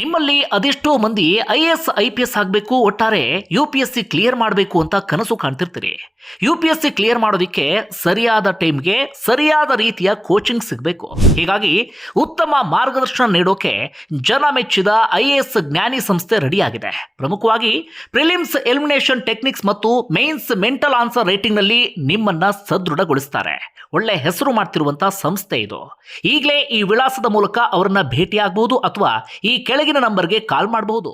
ನಿಮ್ಮಲ್ಲಿ ಅದೆಷ್ಟೋ ಮಂದಿ IAS IPS ಆಗಬೇಕು, ಒಟ್ಟಾರೆ UPSC ಕ್ಲಿಯರ್ ಮಾಡಬೇಕು ಅಂತ ಕನಸು ಕಾಣ್ತಿರ್ತೀರಿ. UPSC ಕ್ಲಿಯರ್ ಮಾಡೋದಕ್ಕೆ ಸರಿಯಾದ ಟೈಮ್ಗೆ ಸರಿಯಾದ ರೀತಿಯ ಕೋಚಿಂಗ್ ಸಿಗಬೇಕು. ಹೀಗಾಗಿ ಉತ್ತಮ ಮಾರ್ಗದರ್ಶನ ನೀಡೋಕೆ ಜನ ಮೆಚ್ಚಿದ IAS ಜ್ಞಾನಿ ಸಂಸ್ಥೆ ರೆಡಿಯಾಗಿದೆ. ಪ್ರಮುಖವಾಗಿ ಪ್ರಿಲಿಮ್ಸ್ ಎಲಿಮಿನೇಷನ್ ಟೆಕ್ನಿಕ್ಸ್ ಮತ್ತು ಮೇನ್ಸ್ ಮೆಂಟಲ್ ಆನ್ಸರ್ ರೈಟಿಂಗ್ ನಲ್ಲಿ ನಿಮ್ಮನ್ನ ಸದೃಢಗೊಳಿಸ್ತಾರೆ. ಒಳ್ಳೆ ಹೆಸರು ಮಾಡ್ತಿರುವಂತಹ ಸಂಸ್ಥೆ ಇದು. ಈಗಲೇ ಈ ವಿಳಾಸದ ಮೂಲಕ ಅವರನ್ನ ಭೇಟಿಯಾಗಬಹುದು ಅಥವಾ ಈ ಕೆಳಗಿನ ನಂಬರ್ಗೆ ಕಾಲ್ ಮಾಡಬಹುದು.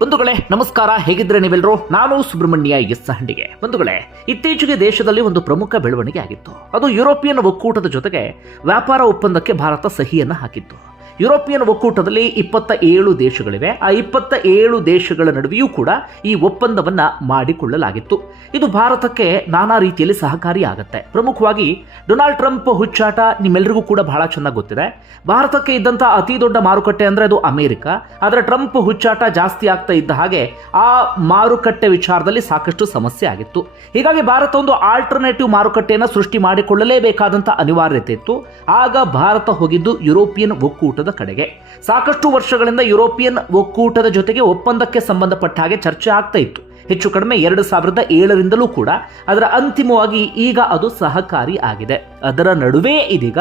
ಬಂಧುಗಳೇ ನಮಸ್ಕಾರ, ಹೇಗಿದ್ರೆ ನೀವೆಲ್ಲರೂ? ನಾನು ಸುಬ್ರಹ್ಮಣ್ಯ ಎಸ್ ಹಂಡಿಗೆ. ಬಂಧುಗಳೇ, ಇತ್ತೀಚೆಗೆ ದೇಶದಲ್ಲಿ ಒಂದು ಪ್ರಮುಖ ಬೆಳವಣಿಗೆ ಆಗಿತ್ತು. ಅದು ಯುರೋಪಿಯನ್ ಒಕ್ಕೂಟದ ಜೊತೆಗೆ ವ್ಯಾಪಾರ ಒಪ್ಪಂದಕ್ಕೆ ಭಾರತ ಸಹಿಯನ್ನ ಹಾಕಿತ್ತು. ಯುರೋಪಿಯನ್ ಒಕ್ಕೂಟದಲ್ಲಿ 27 ದೇಶಗಳಿವೆ. ಆ 27 ದೇಶಗಳ ನಡುವೆಯೂ ಕೂಡ ಈ ಒಪ್ಪಂದವನ್ನ ಮಾಡಿಕೊಳ್ಳಲಾಗಿತ್ತು. ಇದು ಭಾರತಕ್ಕೆ ನಾನಾ ರೀತಿಯಲ್ಲಿ ಸಹಕಾರಿಯಾಗುತ್ತೆ. ಪ್ರಮುಖವಾಗಿ ಡೊನಾಲ್ಡ್ ಟ್ರಂಪ್ ಹುಚ್ಚಾಟ ನಿಮ್ಮೆಲ್ಲರಿಗೂ ಕೂಡ ಬಹಳ ಚೆನ್ನಾಗಿ ಗೊತ್ತಿದೆ. ಭಾರತಕ್ಕೆ ಇದ್ದಂಥ ಅತಿ ದೊಡ್ಡ ಮಾರುಕಟ್ಟೆ ಅಂದರೆ ಅದು ಅಮೆರಿಕ. ಆದರೆ ಟ್ರಂಪ್ ಹುಚ್ಚಾಟ ಜಾಸ್ತಿ ಆಗ್ತಾ ಇದ್ದ ಹಾಗೆ ಆ ಮಾರುಕಟ್ಟೆ ವಿಚಾರದಲ್ಲಿ ಸಾಕಷ್ಟು ಸಮಸ್ಯೆ ಆಗಿತ್ತು. ಹೀಗಾಗಿ ಭಾರತ ಒಂದು ಆಲ್ಟರ್ನೇಟಿವ್ ಮಾರುಕಟ್ಟೆಯನ್ನು ಸೃಷ್ಟಿ ಮಾಡಿಕೊಳ್ಳಲೇಬೇಕಾದಂಥ ಅನಿವಾರ್ಯತೆ ಇತ್ತು. ಆಗ ಭಾರತ ಹೋಗಿದ್ದು ಯುರೋಪಿಯನ್ ಒಕ್ಕೂಟದ ಕಡೆಗೆ. ಸಾಕಷ್ಟು ವರ್ಷಗಳಿಂದ ಯುರೋಪಿಯನ್ ಒಕ್ಕೂಟದ ಜೊತೆಗೆ ಒಪ್ಪಂದಕ್ಕೆ ಸಂಬಂಧಪಟ್ಟ ಹಾಗೆ ಚರ್ಚೆ ಆಗ್ತಾ ಇತ್ತು. ಹೆಚ್ಚು ಕಡಿಮೆ 2007ರಿಂದಲೂ ಕೂಡ. ಅದರ ಅಂತಿಮವಾಗಿ ಈಗ ಅದು ಸಹಕಾರಿ ಆಗಿದೆ. ಅದರ ನಡುವೆ ಇದೀಗ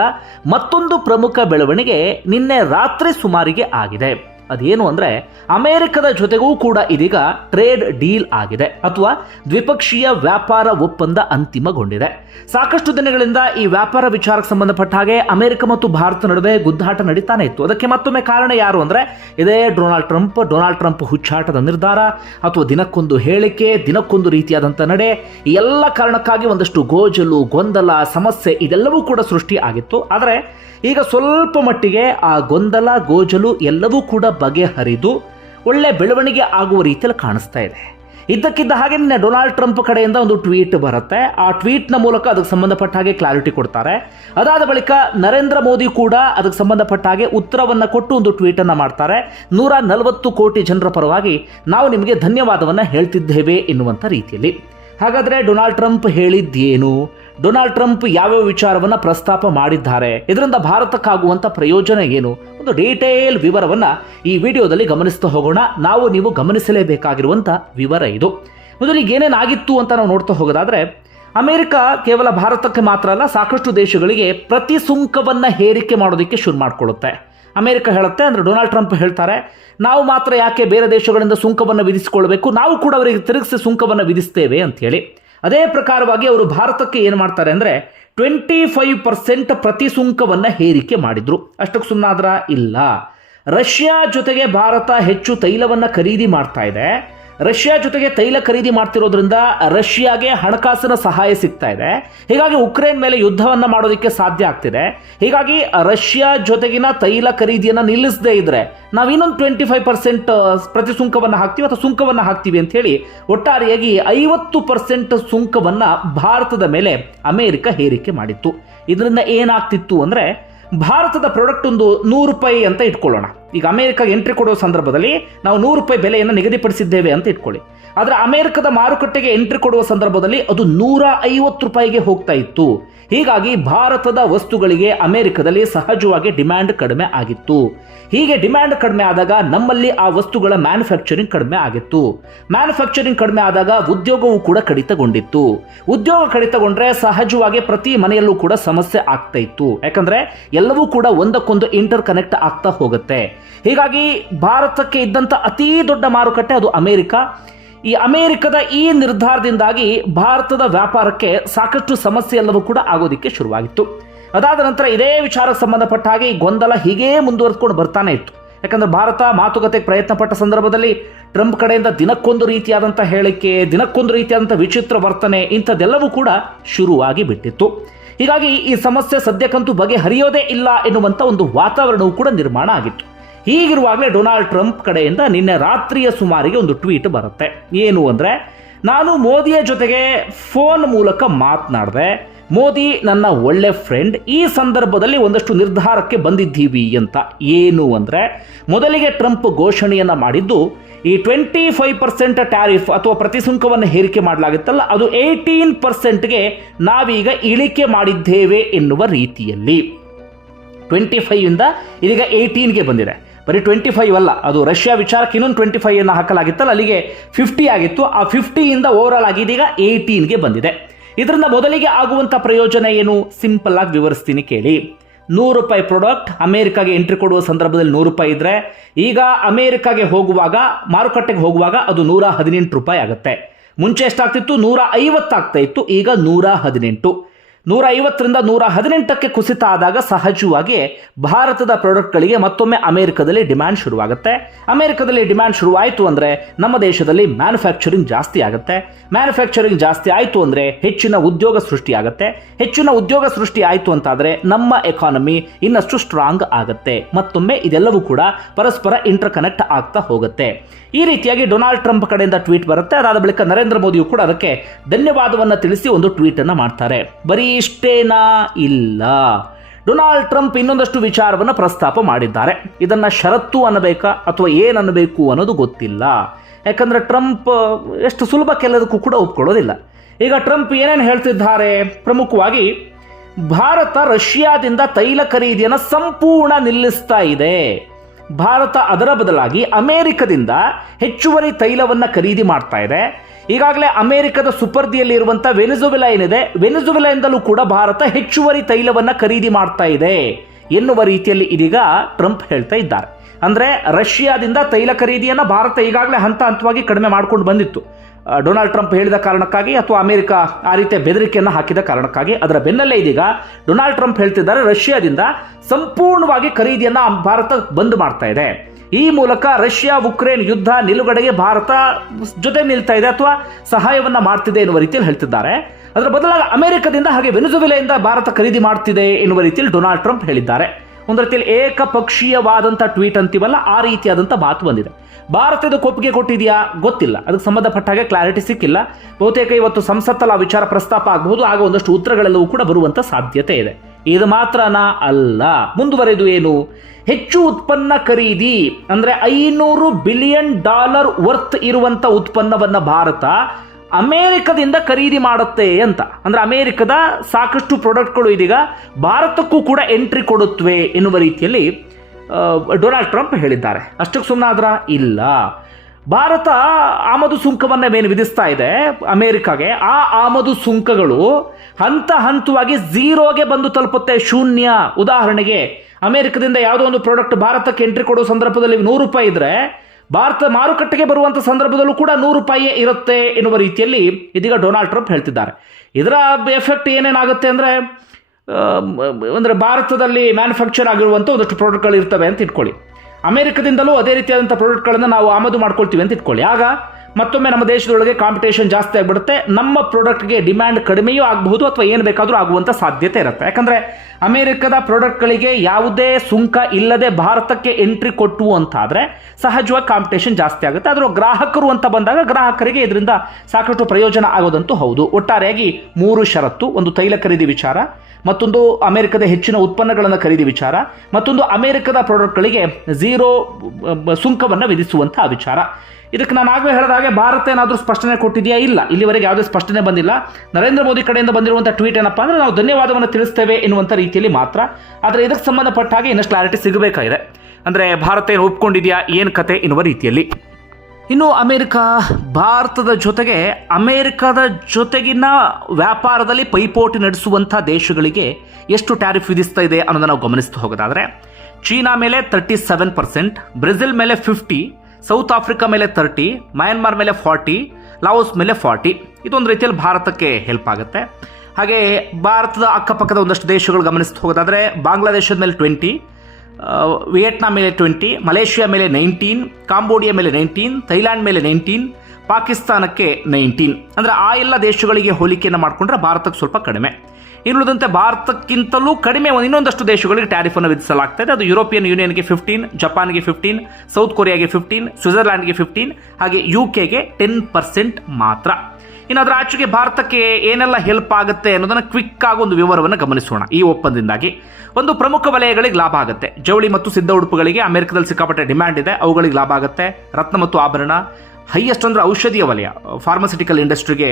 ಮತ್ತೊಂದು ಪ್ರಮುಖ ಬೆಳವಣಿಗೆ ನಿನ್ನೆ ರಾತ್ರಿ ಸುಮಾರಿಗೆ ಆಗಿದೆ. ಅದೇನು ಅಂದ್ರೆ ಅಮೆರಿಕದ ಜೊತೆಗೂ ಕೂಡ ಇದೀಗ ಟ್ರೇಡ್ ಡೀಲ್ ಆಗಿದೆ ಅಥವಾ ದ್ವಿಪಕ್ಷೀಯ ವ್ಯಾಪಾರ ಒಪ್ಪಂದ ಅಂತಿಮಗೊಂಡಿದೆ. ಸಾಕಷ್ಟು ದಿನಗಳಿಂದ ಈ ವ್ಯಾಪಾರ ವಿಚಾರಕ್ಕೆ ಸಂಬಂಧಪಟ್ಟ ಹಾಗೆ ಅಮೆರಿಕ ಮತ್ತು ಭಾರತ ನಡುವೆ ಗುದ್ದಾಟ ನಡೀತಾನೆ ಇತ್ತು. ಅದಕ್ಕೆ ಮತ್ತೊಮ್ಮೆ ಕಾರಣ ಯಾರು ಅಂದ್ರೆ ಇದೇ ಡೊನಾಲ್ಡ್ ಟ್ರಂಪ್ ಹುಚ್ಚಾಟದ ನಿರ್ಧಾರ ಅಥವಾ ದಿನಕ್ಕೊಂದು ಹೇಳಿಕೆ, ದಿನಕ್ಕೊಂದು ರೀತಿಯಾದಂಥ ನಡೆ, ಈ ಎಲ್ಲ ಕಾರಣಕ್ಕಾಗಿ ಒಂದಷ್ಟು ಗೋಜಲು, ಗೊಂದಲ, ಸಮಸ್ಯೆ ಇದೆಲ್ಲವೂ ಕೂಡ ಸೃಷ್ಟಿ ಆಗಿತ್ತು. ಆದರೆ ಈಗ ಸ್ವಲ್ಪ ಮಟ್ಟಿಗೆ ಆ ಗೊಂದಲ, ಗೋಜಲು ಎಲ್ಲವೂ ಕೂಡ ಬಗೆಹರಿದು ಒಳ್ಳೆ ಬೆಳವಣಿಗೆ ಆಗುವ ರೀತಿಯಲ್ಲಿ ಕಾಣಿಸ್ತಾ ಇದೆ. ಇದ್ದಕ್ಕಿದ್ದ ಹಾಗೆ ನಿನ್ನೆ ಡೊನಾಲ್ಡ್ ಟ್ರಂಪ್ ಕಡೆಯಿಂದ ಒಂದು ಟ್ವೀಟ್ ಬರುತ್ತೆ. ಆ ಟ್ವೀಟ್ನ ಮೂಲಕ ಅದಕ್ಕೆ ಸಂಬಂಧಪಟ್ಟ ಹಾಗೆ ಕ್ಲಾರಿಟಿ ಕೊಡ್ತಾರೆ. ಅದಾದ ಬಳಿಕ ನರೇಂದ್ರ ಮೋದಿ ಕೂಡ ಅದಕ್ಕೆ ಸಂಬಂಧಪಟ್ಟ ಹಾಗೆ ಉತ್ತರವನ್ನು ಕೊಟ್ಟು ಒಂದು ಟ್ವೀಟ್ ಅನ್ನು ಮಾಡ್ತಾರೆ. 140 ಕೋಟಿ ಜನರ ಪರವಾಗಿ ನಾವು ನಿಮಗೆ ಧನ್ಯವಾದವನ್ನು ಹೇಳ್ತಿದ್ದೇವೆ ಎನ್ನುವಂಥ ರೀತಿಯಲ್ಲಿ. ಹಾಗಾದರೆ ಡೊನಾಲ್ಡ್ ಟ್ರಂಪ್ ಹೇಳಿದ್ದೇನು? ಡೊನಾಲ್ಡ್ ಟ್ರಂಪ್ ಯಾವ್ಯಾವ ವಿಚಾರವನ್ನು ಪ್ರಸ್ತಾಪ ಮಾಡಿದ್ದಾರೆ? ಇದರಿಂದ ಭಾರತಕ್ಕಾಗುವಂಥ ಪ್ರಯೋಜನ ಏನು? ಒಂದು ಡೀಟೇಲ್ ವಿವರವನ್ನು ಈ ವಿಡಿಯೋದಲ್ಲಿ ಗಮನಿಸ್ತಾ ಹೋಗೋಣ. ನೀವು ಗಮನಿಸಲೇಬೇಕಾಗಿರುವಂಥ ವಿವರ ಇದು. ಮೊದಲಿಗೆ ಏನೇನಾಗಿತ್ತು ಅಂತ ನಾವು ನೋಡ್ತಾ ಹೋಗೋದಾದ್ರೆ, ಅಮೆರಿಕ ಕೇವಲ ಭಾರತಕ್ಕೆ ಮಾತ್ರ ಅಲ್ಲ, ಸಾಕಷ್ಟು ದೇಶಗಳಿಗೆ ಪ್ರತಿ ಸುಂಕವನ್ನು ಹೇರಿಕೆ ಮಾಡೋದಕ್ಕೆ ಶುರು ಮಾಡಿಕೊಳ್ಳುತ್ತೆ. ಅಮೆರಿಕ ಹೇಳುತ್ತೆ, ಅಂದರೆ ಡೊನಾಲ್ಡ್ ಟ್ರಂಪ್ ಹೇಳ್ತಾರೆ, ನಾವು ಮಾತ್ರ ಯಾಕೆ ಬೇರೆ ದೇಶಗಳಿಂದ ಸುಂಕವನ್ನು ವಿಧಿಸಿಕೊಳ್ಬೇಕು, ನಾವು ಕೂಡ ಅವರಿಗೆ ತಿರುಗಿಸಿ ಸುಂಕವನ್ನು ವಿಧಿಸ್ತೇವೆ ಅಂತ ಹೇಳಿ. ಅದೇ ಪ್ರಕಾರವಾಗಿ ಅವರು ಭಾರತಕ್ಕೆ ಏನು ಮಾಡ್ತಾರೆ ಅಂದರೆ 25% ಪ್ರತಿ ಸುಂಕವನ್ನು ಹೇರಿಕೆ ಮಾಡಿದ್ರು. ಅಷ್ಟಕ್ಕೆ ಸುಮ್ಮನಾದ್ರ? ಇಲ್ಲ. ರಷ್ಯಾ ಜೊತೆಗೆ ಭಾರತ ಹೆಚ್ಚು ತೈಲವನ್ನು ಖರೀದಿ ಮಾಡ್ತಾ ಇದೆ. ರಷ್ಯಾ ಜೊತೆಗೆ ತೈಲ ಖರೀದಿ ಮಾಡ್ತಿರೋದ್ರಿಂದ ರಷ್ಯಾಗೆ ಹಣಕಾಸಿನ ಸಹಾಯ ಸಿಗ್ತಾ ಇದೆ. ಹೀಗಾಗಿ ಉಕ್ರೇನ್ ಮೇಲೆ ಯುದ್ಧವನ್ನು ಮಾಡೋದಕ್ಕೆ ಸಾಧ್ಯ ಆಗ್ತಿದೆ. ಹೀಗಾಗಿ ರಷ್ಯಾ ಜೊತೆಗಿನ ತೈಲ ಖರೀದಿಯನ್ನು ನಿಲ್ಲಿಸದೇ ಇದ್ರೆ ನಾವು ಇನ್ನೊಂದು 25% ಪ್ರತಿ ಸುಂಕವನ್ನು ಹಾಕ್ತೀವಿ ಅಥವಾ ಸುಂಕವನ್ನು ಹಾಕ್ತೀವಿ ಅಂತ ಹೇಳಿ ಒಟ್ಟಾರೆಯಾಗಿ 50% ಸುಂಕವನ್ನು ಭಾರತದ ಮೇಲೆ ಅಮೆರಿಕ ಹೇರಿಕೆ ಮಾಡಿತ್ತು. ಇದರಿಂದ ಏನಾಗ್ತಿತ್ತು ಅಂದರೆ, ಭಾರತದ ಪ್ರಾಡಕ್ಟ್ ಒಂದು ₹100 ಅಂತ ಇಟ್ಕೊಳ್ಳೋಣ. ಈಗ ಅಮೆರಿಕಾಗೆ ಎಂಟ್ರಿ ಕೊಡೋ ಸಂದರ್ಭದಲ್ಲಿ ನಾವು ₹100 ಬೆಲೆಯನ್ನು ನಿಗದಿಪಡಿಸಿದ್ದೇವೆ ಅಂತ ಇಟ್ಕೊಳ್ಳಿ. ಆದರೆ ಅಮೆರಿಕದ ಮಾರುಕಟ್ಟೆಗೆ ಎಂಟ್ರಿ ಕೊಡುವ ಸಂದರ್ಭದಲ್ಲಿ ಅದು ₹150 ಹೋಗ್ತಾ ಇತ್ತು. ಹೀಗಾಗಿ ಭಾರತದ ವಸ್ತುಗಳಿಗೆ ಅಮೆರಿಕದಲ್ಲಿ ಸಹಜವಾಗಿ ಡಿಮ್ಯಾಂಡ್ ಕಡಿಮೆ ಆಗಿತ್ತು. ಹೀಗೆ ಡಿಮ್ಯಾಂಡ್ ಕಡಿಮೆ ಆದಾಗ ನಮ್ಮಲ್ಲಿ ಆ ವಸ್ತುಗಳ ಮ್ಯಾನುಫ್ಯಾಕ್ಚರಿಂಗ್ ಕಡಿಮೆ ಆಗಿತ್ತು. ಮ್ಯಾನುಫ್ಯಾಕ್ಚರಿಂಗ್ ಕಡಿಮೆ ಆದಾಗ ಉದ್ಯೋಗವೂ ಕೂಡ ಕಡಿತಗೊಂಡಿತ್ತು. ಉದ್ಯೋಗ ಕಡಿತಗೊಂಡ್ರೆ ಸಹಜವಾಗಿ ಪ್ರತಿ ಮನೆಯಲ್ಲೂ ಕೂಡ ಸಮಸ್ಯೆ ಆಗ್ತಾ ಇತ್ತು. ಯಾಕಂದ್ರೆ ಎಲ್ಲವೂ ಕೂಡ ಒಂದಕ್ಕೊಂದು ಇಂಟರ್ ಕನೆಕ್ಟ್ ಆಗ್ತಾ ಹೋಗುತ್ತೆ. ಹೀಗಾಗಿ ಭಾರತಕ್ಕೆ ಇದ್ದಂಥ ಅತೀ ದೊಡ್ಡ ಮಾರುಕಟ್ಟೆ ಅದು ಅಮೆರಿಕ. ಈ ಅಮೆರಿಕದ ಈ ನಿರ್ಧಾರದಿಂದಾಗಿ ಭಾರತದ ವ್ಯಾಪಾರಕ್ಕೆ ಸಾಕಷ್ಟು ಸಮಸ್ಯೆ ಎಲ್ಲವೂ ಕೂಡ ಆಗೋದಿಕ್ಕೆ ಶುರುವಾಗಿತ್ತು. ಅದಾದ ನಂತರ ಇದೇ ವಿಚಾರಕ್ಕೆ ಸಂಬಂಧಪಟ್ಟ ಹಾಗೆ ಈ ಗೊಂದಲ ಹೀಗೇ ಮುಂದುವರೆದುಕೊಂಡು ಬರ್ತಾನೆ ಇತ್ತು. ಯಾಕಂದ್ರೆ ಭಾರತ ಮಾತುಕತೆಗೆ ಪ್ರಯತ್ನ ಪಟ್ಟ ಸಂದರ್ಭದಲ್ಲಿ ಟ್ರಂಪ್ ಕಡೆಯಿಂದ ದಿನಕ್ಕೊಂದು ರೀತಿಯಾದಂಥ ಹೇಳಿಕೆ, ದಿನಕ್ಕೊಂದು ರೀತಿಯಾದಂಥ ವಿಚಿತ್ರ ವರ್ತನೆ, ಇಂಥದ್ದೆಲ್ಲವೂ ಕೂಡ ಶುರುವಾಗಿ ಬಿಟ್ಟಿತ್ತು. ಹೀಗಾಗಿ ಈ ಸಮಸ್ಯೆ ಸದ್ಯಕ್ಕಂತೂ ಬಗೆಹರಿಯೋದೇ ಇಲ್ಲ ಎನ್ನುವಂಥ ಒಂದು ವಾತಾವರಣವೂ ಕೂಡ ನಿರ್ಮಾಣ ಆಗಿತ್ತು. ಹೀಗಿರುವಾಗಲೇ ಡೊನಾಲ್ಡ್ ಟ್ರಂಪ್ ಕಡೆಯಿಂದ ನಿನ್ನೆ ರಾತ್ರಿಯ ಸುಮಾರಿಗೆ ಒಂದು ಟ್ವೀಟ್ ಬರುತ್ತೆ. ಏನು ಅಂದರೆ, ನಾನು ಮೋದಿಯ ಜೊತೆಗೆ ಫೋನ್ ಮೂಲಕ ಮಾತನಾಡಿದೆ. ಮೋದಿ ನನ್ನ ಒಳ್ಳೆ ಫ್ರೆಂಡ್. ಈ ಸಂದರ್ಭದಲ್ಲಿ ಒಂದಷ್ಟು ನಿರ್ಧಾರಕ್ಕೆ ಬಂದಿದ್ದೀವಿ ಅಂತ. ಏನು ಅಂದರೆ, ಮೊದಲಿಗೆ ಟ್ರಂಪ್ ಘೋಷಣೆಯನ್ನು ಮಾಡಿದ್ದು ಈ 25% ಟ್ಯಾರಿಫ್ ಅಥವಾ ಪ್ರತಿಸುಂಕವನ್ನು ಹೇರಿಕೆ ಮಾಡಲಾಗುತ್ತಲ್ಲ, ಅದು 18%ಗೆ ನಾವೀಗ ಇಳಿಕೆ ಮಾಡಿದ್ದೇವೆ ಎನ್ನುವ ರೀತಿಯಲ್ಲಿ. 25 ಇಂದ ಇದೀಗ 18ಗೆ ಬಂದಿದೆ. ಬರೀ 25 ಅಲ್ಲ, ಅದು ರಷ್ಯಾ ವಿಚಾರಕ್ಕೆ ಇನ್ನೊಂದು 25 ಹಾಕಲಾಗಿತ್ತಲ್ಲ, ಅಲ್ಲಿಗೆ 50 ಆಗಿತ್ತು. ಆ 50 ಓವರ್ ಆಲ್ ಆಗಿ ಇದೀಗ 18ಗೆ ಬಂದಿದೆ. ಇದರಿಂದ ಮೊದಲಿಗೆ ಆಗುವಂಥ ಪ್ರಯೋಜನ ಏನು, ಸಿಂಪಲ್ ಆಗಿ ವಿವರಿಸ್ತೀನಿ ಕೇಳಿ. ₹100 ಪ್ರಾಡಕ್ಟ್ ಅಮೇರಿಕಾಗೆ ಎಂಟ್ರಿ ಕೊಡುವ ಸಂದರ್ಭದಲ್ಲಿ ₹100 ಇದ್ರೆ, ಈಗ ಅಮೇರಿಕಾಗೆ ಹೋಗುವಾಗ, ಮಾರುಕಟ್ಟೆಗೆ ಹೋಗುವಾಗ ಅದು ₹118 ಆಗುತ್ತೆ. ಮುಂಚೆ ಎಷ್ಟಾಗ್ತಿತ್ತು, 150 ಆಗ್ತಾ ಇತ್ತು, ಈಗ 118. 150ರಿಂದ 118ಕ್ಕೆ ಕುಸಿತ ಆದಾಗ ಸಹಜವಾಗಿ ಭಾರತದ ಪ್ರಾಡಕ್ಟ್ಗಳಿಗೆ ಮತ್ತೊಮ್ಮೆ ಅಮೆರಿಕದಲ್ಲಿ ಡಿಮ್ಯಾಂಡ್ ಶುರುವಾಗುತ್ತೆ. ಅಮೆರಿಕದಲ್ಲಿ ಡಿಮ್ಯಾಂಡ್ ಶುರುವಾಯಿತು ಅಂದರೆ ನಮ್ಮ ದೇಶದಲ್ಲಿ ಮ್ಯಾನುಫ್ಯಾಕ್ಚರಿಂಗ್ ಜಾಸ್ತಿ ಆಗುತ್ತೆ. ಮ್ಯಾನುಫ್ಯಾಕ್ಚರಿಂಗ್ ಜಾಸ್ತಿ ಆಯಿತು ಅಂದರೆ ಹೆಚ್ಚಿನ ಉದ್ಯೋಗ ಸೃಷ್ಟಿ ಆಗುತ್ತೆ. ಹೆಚ್ಚಿನ ಉದ್ಯೋಗ ಸೃಷ್ಟಿ ಆಯಿತು ಅಂತಾದರೆ ನಮ್ಮ ಎಕಾನಮಿ ಇನ್ನಷ್ಟು ಸ್ಟ್ರಾಂಗ್ ಆಗುತ್ತೆ. ಮತ್ತೊಮ್ಮೆ ಇದೆಲ್ಲವೂ ಕೂಡ ಪರಸ್ಪರ ಇಂಟರ್ ಕನೆಕ್ಟ್ ಆಗ್ತಾ ಹೋಗುತ್ತೆ. ಈ ರೀತಿಯಾಗಿ ಡೊನಾಲ್ಡ್ ಟ್ರಂಪ್ ಕಡೆಯಿಂದ ಟ್ವೀಟ್ ಬರುತ್ತೆ. ಅದಾದ ಬಳಿಕ ನರೇಂದ್ರ ಮೋದಿಯು ಕೂಡ ಅದಕ್ಕೆ ಧನ್ಯವಾದವನ್ನು ತಿಳಿಸಿ ಒಂದು ಟ್ವೀಟ್ ಅನ್ನು ಮಾಡ್ತಾರೆ. ಬರೀ ಇಷ್ಟೇನಾ? ಇಲ್ಲ, ಡೊನಾಲ್ಡ್ ಟ್ರಂಪ್ ಇನ್ನೊಂದಷ್ಟು ವಿಚಾರವನ್ನು ಪ್ರಸ್ತಾಪ ಮಾಡಿದ್ದಾರೆ. ಇದನ್ನ ಷರತ್ತು ಅನ್ನಬೇಕಾ ಅಥವಾ ಏನನ್ನಬೇಕು ಅನ್ನೋದು ಗೊತ್ತಿಲ್ಲ. ಯಾಕಂದ್ರೆ ಟ್ರಂಪ್ ಎಷ್ಟು ಸುಲಭಕ್ಕೆಲ್ಲದಕ್ಕೂ ಕೂಡ ಒಪ್ಕೊಳ್ಳೋದಿಲ್ಲ. ಈಗ ಟ್ರಂಪ್ ಏನೇನು ಹೇಳ್ತಿದ್ದಾರೆ, ಪ್ರಮುಖವಾಗಿ ಭಾರತ ರಷ್ಯಾದಿಂದ ತೈಲ ಖರೀದಿಯನ್ನು ಸಂಪೂರ್ಣ ನಿಲ್ಲಿಸ್ತಾ ಇದೆ. ಭಾರತ ಅದರ ಬದಲಾಗಿ ಅಮೆರಿಕದಿಂದ ಹೆಚ್ಚುವರಿ ತೈಲವನ್ನು ಖರೀದಿ ಮಾಡ್ತಾ ಇದೆ. ಈಗಾಗಲೇ ಅಮೆರಿಕದ ಸುಪರ್ದಿಯಲ್ಲಿ ಇರುವಂಥ ವೆನಿಜುವೆಲಾ ಏನಿದೆ, ವೆನಿಜುವೆಲಾಯಿಂದಲೂ ಕೂಡ ಭಾರತ ಹೆಚ್ಚುವರಿ ತೈಲವನ್ನು ಖರೀದಿ ಮಾಡ್ತಾ ಇದೆ ಎನ್ನುವ ರೀತಿಯಲ್ಲಿ ಇದೀಗ ಟ್ರಂಪ್ ಹೇಳ್ತಾ ಇದ್ದಾರೆ. ಅಂದರೆ ರಷ್ಯಾದಿಂದ ತೈಲ ಖರೀದಿಯನ್ನು ಭಾರತ ಈಗಾಗಲೇ ಹಂತ ಹಂತವಾಗಿ ಕಡಿಮೆ ಮಾಡ್ಕೊಂಡು ಬಂದಿತ್ತು. ಡೊನಾಲ್ಡ್ ಟ್ರಂಪ್ ಹೇಳಿದ ಕಾರಣಕ್ಕಾಗಿ ಅಥವಾ ಅಮೆರಿಕ ಆ ರೀತಿಯ ಬೆದರಿಕೆಯನ್ನು ಹಾಕಿದ ಕಾರಣಕ್ಕಾಗಿ. ಅದರ ಬೆನ್ನಲ್ಲೇ ಇದೀಗ ಡೊನಾಲ್ಡ್ ಟ್ರಂಪ್ ಹೇಳ್ತಿದ್ದಾರೆ, ರಷ್ಯಾದಿಂದ ಸಂಪೂರ್ಣವಾಗಿ ಖರೀದಿಯನ್ನು ಭಾರತ ಬಂದ್ ಮಾಡ್ತಾ ಇದೆ. ಈ ಮೂಲಕ ರಷ್ಯಾ ಉಕ್ರೇನ್ ಯುದ್ಧ ನಿಲುಗಡೆಗೆ ಭಾರತ ಜೊತೆ ನಿಲ್ತಾ ಇದೆ ಅಥವಾ ಸಹಾಯವನ್ನ ಮಾಡ್ತಿದೆ ಎನ್ನುವ ರೀತಿಯಲ್ಲಿ ಹೇಳ್ತಿದ್ದಾರೆ. ಅದರ ಬದಲಾಗಿ ಅಮೆರಿಕದಿಂದ ಹಾಗೆ ವೆನಿಜುವೆಲಾದಿಂದ ಭಾರತ ಖರೀದಿ ಮಾಡ್ತಿದೆ ಎನ್ನುವ ರೀತಿಯಲ್ಲಿ ಡೊನಾಲ್ಡ್ ಟ್ರಂಪ್ ಹೇಳಿದ್ದಾರೆ. ಒಂದು ರೀತಿಯಲ್ಲಿ ಏಕಪಕ್ಷೀಯವಾದಂಥ ಟ್ವೀಟ್ ಅಂತೀವಲ್ಲ, ಆ ರೀತಿಯಾದಂಥ ಮಾತು ಬಂದಿದೆ. ಭಾರತದ ಒಪ್ಪಿಗೆ ಕೊಟ್ಟಿದೆಯಾ ಗೊತ್ತಿಲ್ಲ, ಅದಕ್ಕೆ ಸಂಬಂಧಪಟ್ಟ ಹಾಗೆ ಕ್ಲಾರಿಟಿ ಸಿಕ್ಕಿಲ್ಲ. ಬಹುತೇಕ ಇವತ್ತು ಸಂಸತ್ತಲ್ಲಿ ಆ ವಿಚಾರ ಪ್ರಸ್ತಾಪ ಆಗಬಹುದು, ಆಗ ಒಂದಷ್ಟು ಉತ್ತರಗಳೆಲ್ಲವೂ ಕೂಡ ಬರುವಂಥ ಸಾಧ್ಯತೆ ಇದೆ. ಇದು ಮಾತ್ರನಾ? ಅಲ್ಲ, ಮುಂದುವರೆದು ಏನು, ಹೆಚ್ಚು ಉತ್ಪನ್ನ ಖರೀದಿ ಅಂದರೆ $500 ಬಿಲಿಯನ್ ವರ್ತ್ ಇರುವಂಥ ಉತ್ಪನ್ನವನ್ನು ಭಾರತ ಅಮೇರಿಕದಿಂದ ಖರೀದಿ ಮಾಡುತ್ತೆ ಅಂತ. ಅಂದರೆ ಅಮೇರಿಕದ ಸಾಕಷ್ಟು ಪ್ರಾಡಕ್ಟ್ಗಳು ಇದೀಗ ಭಾರತಕ್ಕೂ ಕೂಡ ಎಂಟ್ರಿ ಕೊಡುತ್ತವೆ ಎನ್ನುವ ರೀತಿಯಲ್ಲಿ ಡೊನಾಲ್ಡ್ ಟ್ರಂಪ್ ಹೇಳಿದ್ದಾರೆ. ಅಷ್ಟಕ್ಕೆ ಸುಮ್ಮನಾದ್ರ? ಇಲ್ಲ, ಭಾರತ ಆಮದು ಸುಂಕವನ್ನ ಏನು ವಿಧಿಸ್ತಾ ಇದೆ ಅಮೇರಿಕಾಗೆ, ಆ ಆಮದು ಸುಂಕಗಳು ಹಂತ ಹಂತವಾಗಿ ಝೀರೋಗೆ ಬಂದು ತಲುಪುತ್ತೆ, ಶೂನ್ಯ. ಉದಾಹರಣೆಗೆ ಅಮೆರಿಕದಿಂದ ಯಾವುದೋ ಒಂದು ಪ್ರಾಡಕ್ಟ್ ಭಾರತಕ್ಕೆ ಎಂಟ್ರಿ ಕೊಡುವ ಸಂದರ್ಭದಲ್ಲಿ $100 ಇದ್ರೆ, ಭಾರತ ಮಾರುಕಟ್ಟೆಗೆ ಬರುವಂಥ ಸಂದರ್ಭದಲ್ಲೂ ಕೂಡ $100 ಇರುತ್ತೆ ಎನ್ನುವ ರೀತಿಯಲ್ಲಿ ಇದೀಗ ಡೊನಾಲ್ಡ್ ಟ್ರಂಪ್ ಹೇಳ್ತಿದ್ದಾರೆ. ಇದರ ಎಫೆಕ್ಟ್ ಏನೇನಾಗುತ್ತೆ ಅಂದರೆ ಭಾರತದಲ್ಲಿ ಮ್ಯಾನುಫ್ಯಾಕ್ಚರ್ ಆಗಿರುವಂಥ ಒಂದಷ್ಟು ಪ್ರಾಡಕ್ಟ್ಗಳು ಇರ್ತವೆ ಅಂತ ಇಟ್ಕೊಳ್ಳಿ. ಅಮೆರಿಕದಿಂದಲೂ ಅದೇ ರೀತಿಯಾದಂಥ ಪ್ರಾಡಕ್ಟ್ಗಳನ್ನು ನಾವು ಆಮದು ಮಾಡ್ಕೊಳ್ತೀವಿ ಅಂತ ಇಟ್ಕೊಳ್ಳಿ. ಆಗ ಮತ್ತೊಮ್ಮೆ ನಮ್ಮ ದೇಶದೊಳಗೆ ಕಾಂಪಿಟೇಷನ್ ಜಾಸ್ತಿ ಆಗಿಬಿಡುತ್ತೆ. ನಮ್ಮ ಪ್ರಾಡಕ್ಟ್ಗೆ ಡಿಮ್ಯಾಂಡ್ ಕಡಿಮೆಯೂ ಆಗಬಹುದು ಅಥವಾ ಏನು ಬೇಕಾದರೂ ಆಗುವಂಥ ಸಾಧ್ಯತೆ ಇರುತ್ತೆ. ಯಾಕಂದರೆ ಅಮೆರಿಕದ ಪ್ರಾಡಕ್ಟ್ಗಳಿಗೆ ಯಾವುದೇ ಸುಂಕ ಇಲ್ಲದೆ ಭಾರತಕ್ಕೆ ಎಂಟ್ರಿ ಕೊಟ್ಟು ಅಂತಾದರೆ ಸಹಜವಾಗಿ ಕಾಂಪಿಟೇಷನ್ ಜಾಸ್ತಿ ಆಗುತ್ತೆ. ಅದರ ಗ್ರಾಹಕರು ಅಂತ ಬಂದಾಗ ಗ್ರಾಹಕರಿಗೆ ಇದರಿಂದ ಸಾಕಷ್ಟು ಪ್ರಯೋಜನ ಆಗೋದಂತೂ ಹೌದು. ಒಟ್ಟಾರೆಯಾಗಿ 3 ಷರತ್ತು: ಒಂದು ತೈಲ ಖರೀದಿ ವಿಚಾರ, ಮತ್ತೊಂದು ಅಮೆರಿಕದ ಹೆಚ್ಚಿನ ಉತ್ಪನ್ನಗಳನ್ನು ಖರೀದಿ ವಿಚಾರ, ಮತ್ತೊಂದು ಅಮೆರಿಕದ ಪ್ರಾಡಕ್ಟ್ಗಳಿಗೆ ಝೀರೋ ಸುಂಕವನ್ನು ವಿಧಿಸುವಂಥ ವಿಚಾರ. ಇದಕ್ಕೆ ನಾನು ಆಗಲೇ ಹೇಳಿದ ಹಾಗೆ ಭಾರತ ಏನಾದರೂ ಸ್ಪಷ್ಟನೆ ಕೊಟ್ಟಿದೆಯಾ? ಇಲ್ಲ, ಇಲ್ಲಿವರೆಗೆ ಯಾವುದೇ ಸ್ಪಷ್ಟನೆ ಬಂದಿಲ್ಲ. ನರೇಂದ್ರ ಮೋದಿ ಕಡೆಯಿಂದ ಬಂದಿರುವಂಥ ಟ್ವೀಟ್ ಏನಪ್ಪ ಅಂದರೆ, ನಾವು ಧನ್ಯವಾದವನ್ನು ತಿಳಿಸ್ತೇವೆ ಎನ್ನುವಂಥ ರೀತಿಯಲ್ಲಿ ಮಾತ್ರ. ಆದರೆ ಇದಕ್ಕೆ ಸಂಬಂಧಪಟ್ಟ ಹಾಗೆ ಇನ್ನಷ್ಟು ಕ್ಲಾರಿಟಿ ಸಿಗಬೇಕಾಗಿದೆ. ಅಂದರೆ ಭಾರತ ಏನು ಒಪ್ಕೊಂಡಿದೆಯಾ, ಏನು ಕತೆ ಎನ್ನುವ ರೀತಿಯಲ್ಲಿ. ಇನ್ನು ಭಾರತದ ಜೊತೆಗಿನ ವ್ಯಾಪಾರದಲ್ಲಿ ಪೈಪೋಟಿ ನಡೆಸುವಂಥ ದೇಶಗಳಿಗೆ ಎಷ್ಟು ಟ್ಯಾರಿಫ್ ವಿಧಿಸ್ತಾ ಇದೆ ಅನ್ನೋದನ್ನು ನಾವು ಗಮನಿಸ್ತಾ ಹೋಗೋದಾದರೆ, ಚೀನಾ ಮೇಲೆ 37%, ಬ್ರೆಜಿಲ್ ಮೇಲೆ 50%, ಸೌತ್ ಆಫ್ರಿಕಾ ಮೇಲೆ 30%, ಮಯನ್ಮಾರ್ ಮೇಲೆ 40%, ಲಾವೋಸ್ ಮೇಲೆ 40%. ಇದೊಂದು ರೀತಿಯಲ್ಲಿ ಭಾರತಕ್ಕೆ ಹೆಲ್ಪ್ ಆಗುತ್ತೆ. ಹಾಗೆ ಭಾರತದ ಅಕ್ಕಪಕ್ಕದ ಒಂದಷ್ಟು ದೇಶಗಳು ಗಮನಿಸ್ತಾ ಹೋಗೋದಾದರೆ, ಬಾಂಗ್ಲಾದೇಶದ ಮೇಲೆ 20%, ವಿಯೆಟ್ನಾಂ ಮೇಲೆ 20%, ಮಲೇಷಿಯಾ ಮೇಲೆ 19%, ಕಾಂಬೋಡಿಯಾ ಮೇಲೆ 19%, ಥೈಲ್ಯಾಂಡ್ ಮೇಲೆ 19%, ಪಾಕಿಸ್ತಾನಕ್ಕೆ 19%. ಅಂದರೆ ಆ ಎಲ್ಲ ದೇಶಗಳಿಗೆ ಹೋಲಿಕೆಯನ್ನು ಮಾಡಿಕೊಂಡ್ರೆ ಭಾರತಕ್ಕೆ ಸ್ವಲ್ಪ ಕಡಿಮೆ. ಇನ್ನುಳಿದಂತೆ ಭಾರತಕ್ಕಿಂತಲೂ ಕಡಿಮೆ ಇನ್ನೊಂದಷ್ಟು ದೇಶಗಳಿಗೆ ಟ್ಯಾರಿಫನ್ನು ವಿಧಿಸಲಾಗ್ತದೆ. ಅದು ಯುರೋಪಿಯನ್ ಯೂನಿಯನ್ಗೆ 15%, ಜಪಾನ್ಗೆ 15%, ಸೌತ್ ಕೊರಿಯಾಗೆ 15%, ಸ್ವಿಟ್ಜರ್ಲ್ಯಾಂಡ್ಗೆ 15%, ಹಾಗೆ UK-ಗೆ 10% ಮಾತ್ರ. ಇನ್ನು ಅದರ ಆಚೆಗೆ ಭಾರತಕ್ಕೆ ಏನೆಲ್ಲ ಹೆಲ್ಪ್ ಆಗುತ್ತೆ ಅನ್ನೋದನ್ನು ಕ್ವಿಕ್ ಆಗಿ ಒಂದು ವಿವರವನ್ನು ಗಮನಿಸೋಣ. ಈ ಒಪ್ಪಂದದಿಂದಾಗಿ ಒಂದು ಪ್ರಮುಖ ವಲಯಗಳಿಗೆ ಲಾಭ ಆಗುತ್ತೆ. ಜವಳಿ ಮತ್ತು ಸಿದ್ಧ ಉಡುಪುಗಳಿಗೆ ಅಮೆರಿಕದಲ್ಲಿ ಸಿಕ್ಕಾಪಟ್ಟೆ ಡಿಮ್ಯಾಂಡ್ ಇದೆ, ಅವುಗಳಿಗೆ ಲಾಭ ಆಗುತ್ತೆ. ರತ್ನ ಮತ್ತು ಆಭರಣ, ಹೈಯೆಸ್ಟ್ ಅಂದರೆ ಔಷಧೀಯ ವಲಯ, ಫಾರ್ಮಸ್ಯೂಟಿಕಲ್ ಇಂಡಸ್ಟ್ರಿಗೆ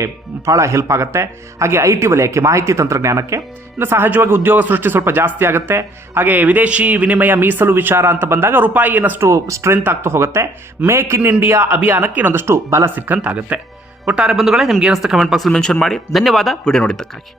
ಭಾಳ ಹೆಲ್ಪ್ ಆಗುತ್ತೆ. ಹಾಗೆ IT ವಲಯಕ್ಕೆ, ಮಾಹಿತಿ ತಂತ್ರಜ್ಞಾನಕ್ಕೆ ಇನ್ನು ಸಹಜವಾಗಿ ಉದ್ಯೋಗ ಸೃಷ್ಟಿ ಸ್ವಲ್ಪ ಜಾಸ್ತಿ ಆಗುತ್ತೆ. ಹಾಗೆ ವಿದೇಶಿ ವಿನಿಮಯ ಮೀಸಲು ವಿಚಾರ ಅಂತ ಬಂದಾಗ ರೂಪಾಯಿ ಏನಷ್ಟು ಸ್ಟ್ರೆಂತ್ ಆಗ್ತಾ ಹೋಗುತ್ತೆ. ಮೇಕ್ ಇನ್ ಇಂಡಿಯಾ ಅಭಿಯಾನಕ್ಕೆ ಇನ್ನೊಂದಷ್ಟು ಬಲ ಸಿಕ್ಕಂತಾಗುತ್ತೆ. ಒಟ್ಟಾರೆ ಬಂಧುಗಳೇ, ನಿಮ್ಗೆ ಏನಿಸ್ತು ಕಮೆಂಟ್ ಬಾಕ್ಸಲ್ಲಿ ಮೆನ್ಷನ್ ಮಾಡಿ. ಧನ್ಯವಾದ ವಿಡಿಯೋ ನೋಡಿದ್ದಕ್ಕಾಗಿ.